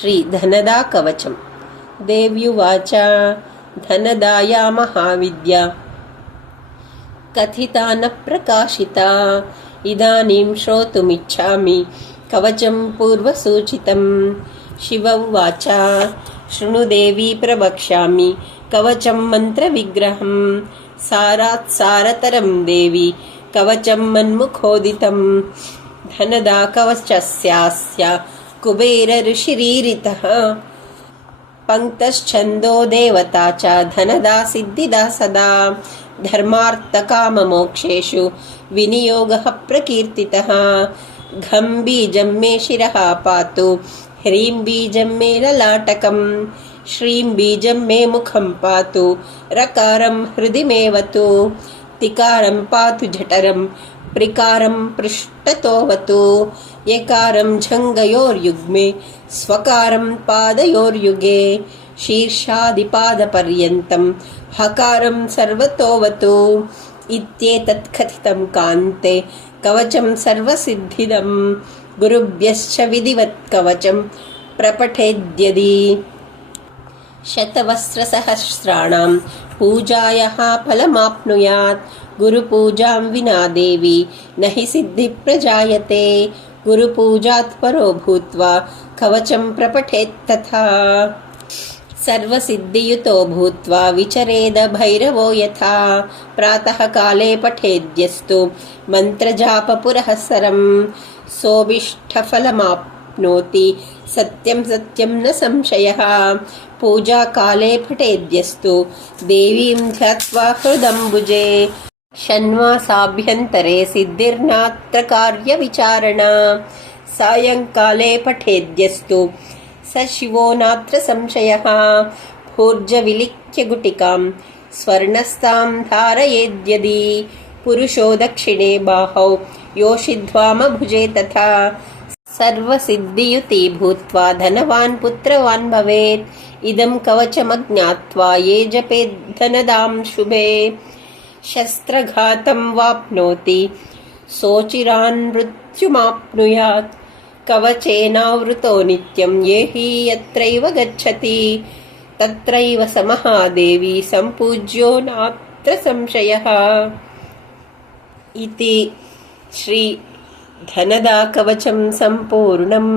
శ్రీ ధనదా కవచం దేవ్యువాచ ధనదాయా మహావిద్య కథితా న ప్రకాశిత ఇదానీం శ్రోతుమిచ్చామి కవచం పూర్వసూచితం. శివ ఉవాచ శృణుదేవి ప్రవక్ష్యామి కవచం మంత్రవిగ్రహం. సారాత్ సారతరం దేవి కవచం మన్ముఖోదితం. ధనదా కవచస్యాస్య कुबेरऋषिरीरितः। पङ्क्तश्छन्दो देवता च धनदा सिद्धिदा सदा धर्मार्थकाममोक्षेषु विनियोगः प्रकीर्तितः। घं बीजं मे शिरः पातु ह्रीं बीजं मे ललाटकं श्रीं बीजं मे मुखं पातु रकारं हृदि मेवतु तिकारं पातु जठरं प्रिकारं पृष्ठतोवतु यकारं झङ्गयोर्युग्मे स्वकारं पादयोर्युगे शीर्षादिपादपर्यन्तं हकारं सर्वतोवतु। इत्येतत् कथितं कान्ते कवचं सर्वसिद्धिदं। गुरुभ्यश्च विधिवत् कवचं प्रपठेद्यदि। शतवस्त्रसहस्राणां पूजायाः फलमाप्नुयात्। गुरुपूजां विना देवी न हि सिद्धिप्रजायते। गुरुपूजात् परो भूत्वा कवचं प्रपठेत् तथा। सर्वसिद्धियुतो भूत्वा विचरेद भैरवो यथा। प्रातःकाले पठेद्यस्तु मन्त्रजापपुरःसरं सोऽभिष्टफलमाप्नोति सत्यं सत्यं न संशयः। पूजाकाले पठेद्यस्तु देवीं ध्यात्वा हृदम्बुजे षण्मासाभ्यन्तरे सिद्धिर्नात्र कार्यविचारणा सायङ्काले पठेद्यस्तु स शिवो नात्र संशयः भूर्जविलिख्य गुटिकां स्वर्णस्तां धारयेद्यदि पुरुषो दक्षिणे बाहौ योषिध्वामभुजे तथा सर्वसिद्धियुती भूत्वा धनवान् पुत्रवान् भवेत् इदं कवचमज्ञात्वा ये जपेद्धनदां शुभे शस्त्रघातं वाप्नोति सोचिरान् मृत्युमाप्नुयात् कवचेनावृतो नित्यं ये हि यत्रैव गच्छति तत्रैव स महादेवी सम्पूज्यो नात्र संशयः इति श्रीधनदा कवचं सम्पूर्णम्